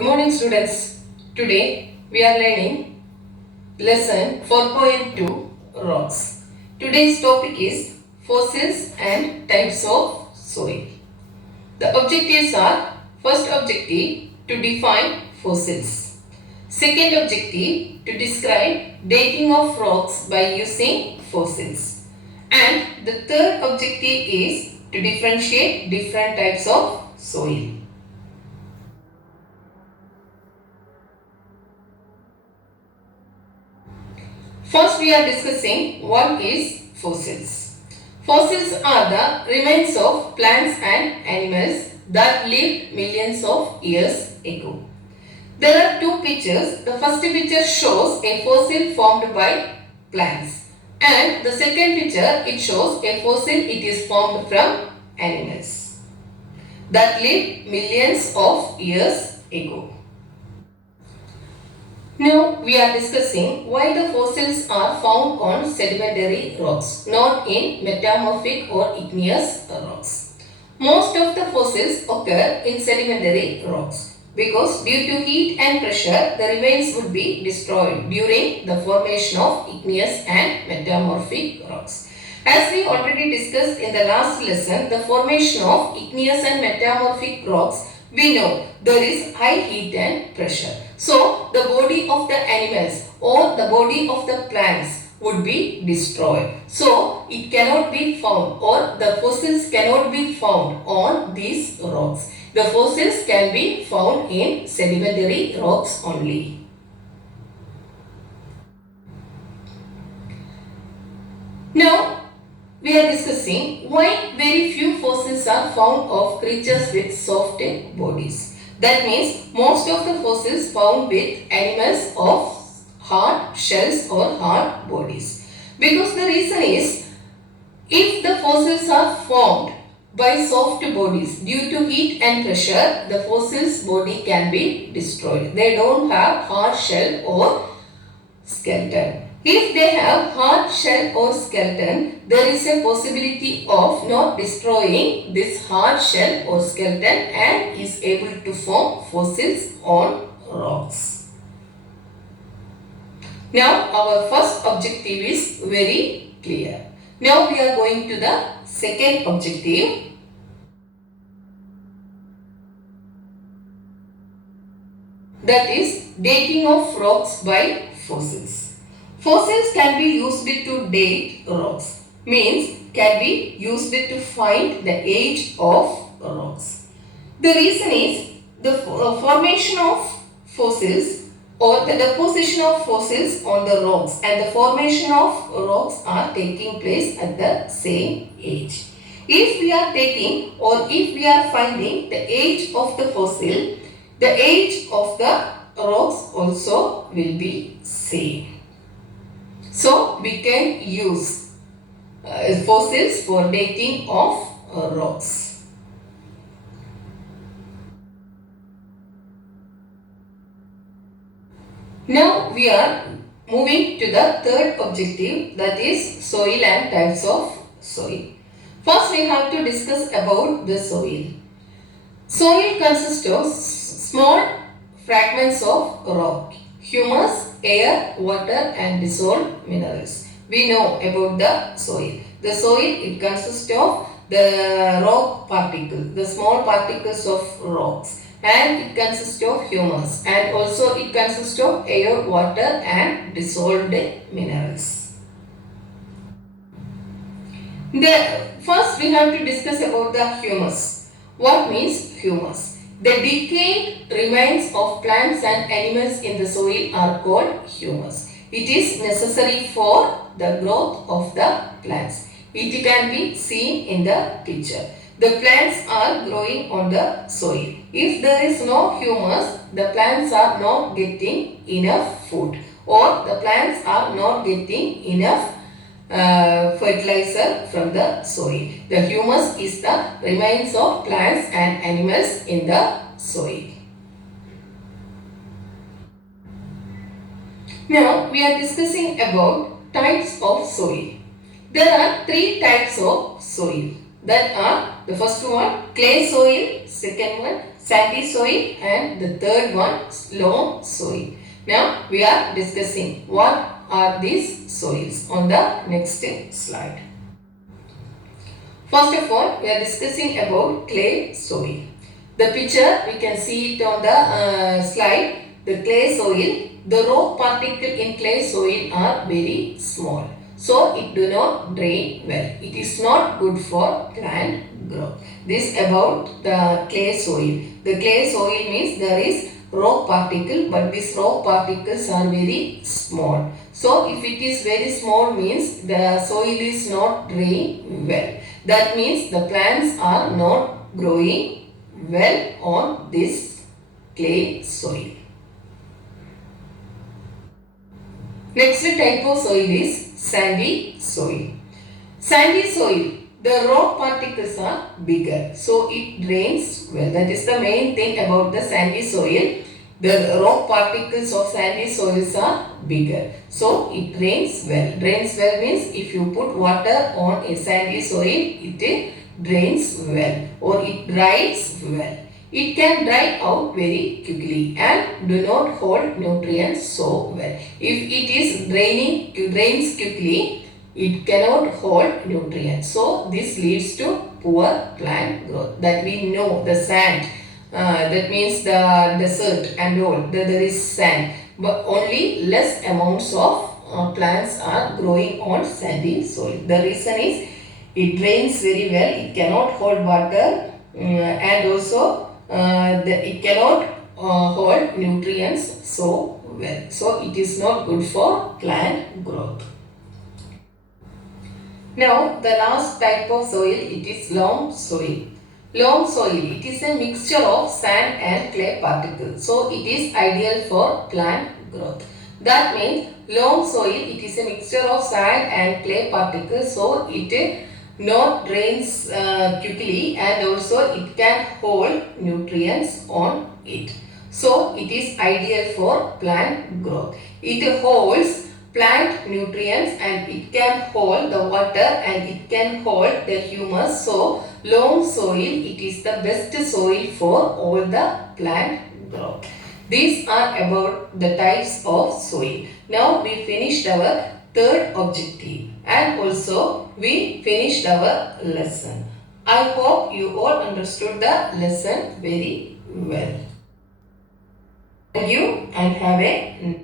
Good morning students. Today we are learning lesson 4.2 rocks. Today's topic is fossils and types of soil. The objectives are: first objective to define fossils. Second objective to describe dating of rocks by using fossils. And the third objective is to differentiate different types of soil. First we are discussing what is fossils. Fossils are the remains of plants and animals that lived millions of years ago. There are two pictures. The first picture shows a fossil formed by plants, and the second picture it shows a fossil it is formed from animals that lived millions of years ago. Now we are discussing why the fossils are found on sedimentary rocks, not in metamorphic or igneous rocks. Most of the fossils occur in sedimentary rocks because due to heat and pressure the remains would be destroyed during the formation of igneous and metamorphic rocks. As we already discussed in the last lesson, the formation of igneous and metamorphic rocks, we know there is high heat and pressure. So, the body of the animals or the body of the plants would be destroyed. So, it cannot be found, or the fossils cannot be found on these rocks. The fossils can be found in sedimentary rocks only. Now, we are discussing why very few fossils are found of creatures with soft bodies. That means most of the fossils found with animals of hard shells or hard bodies. Because the reason is, if the fossils are formed by soft bodies due to heat and pressure, the fossil's body can be destroyed. They don't have hard shell or skeleton. If they have hard shell or skeleton, there is a possibility of not destroying this hard shell or skeleton and is able to form fossils on rocks. Now our first objective is very clear. Now we are going to the second objective. That is dating of rocks by fossils. Fossils can be used to date rocks, means can be used to find the age of rocks. The reason is the formation of fossils or the deposition of fossils on the rocks and the formation of rocks are taking place at the same age. If we are taking or if we are finding the age of the fossil, the age of the rocks also will be same. So we can use fossils for dating of rocks. Now we are moving to the third objective, that is soil and types of soil. First we have to discuss about the soil. Soil consists of small fragments of rock, humus, air, water and dissolved minerals. We know about the soil. The soil, it consists of the rock particles, the small particles of rocks, and it consists of humus, and also it consists of air, water and dissolved minerals. First we have to discuss about the humus. What means humus? The decayed remains of plants and animals in the soil are called humus. It is necessary for the growth of the plants. It can be seen in the picture. The plants are growing on the soil. If there is no humus, the plants are not getting enough food, or the plants are not getting enough fertilizer from the soil. The humus is the remains of plants and animals in the soil. Now we are discussing about types of soil. There are three types of soil. That are the first one clay soil, second one sandy soil, and the third one loam soil. Now we are discussing what are these soils on the next slide. First of all, we are discussing about clay soil. The picture, we can see it on the slide. The clay soil, the rock particle in clay soil are very small. So, it do not drain well. It is not good for plant growth. This about the clay soil. The clay soil means there is rock particle, but these rock particles are very small. So, if it is very small means the soil is not drain well. That means the plants are not growing well on this clay soil. Next type of soil is sandy soil. Sandy soil, the rock particles are bigger, so it drains well. That is the main thing about the sandy soil. The rock particles of sandy soils are bigger, so it drains well. Drains well means if you put water on a sandy soil, it drains well or it dries well. It can dry out very quickly and do not hold nutrients so well. If it is drains quickly, it cannot hold nutrients. So this leads to poor plant growth. That we know, the sand. That means the desert and all, there is sand, but only less amounts of plants are growing on sandy soil. The reason is it drains very well, it cannot hold water, and also it cannot hold nutrients so well. So it is not good for plant growth. Now the last type of soil, it is loam soil. Loam soil, it is a mixture of sand and clay particles. So it is ideal for plant growth. That means loam soil, it is a mixture of sand and clay particles. So it not drains quickly and also it can hold nutrients on it. So it is ideal for plant growth. It holds plant nutrients and it can hold the water and it can hold the humus. So loam soil, it is the best soil for all the plant growth. These are about the types of soil. Now we finished our third objective and also we finished our lesson. I hope you all understood the lesson very well. Thank you and have a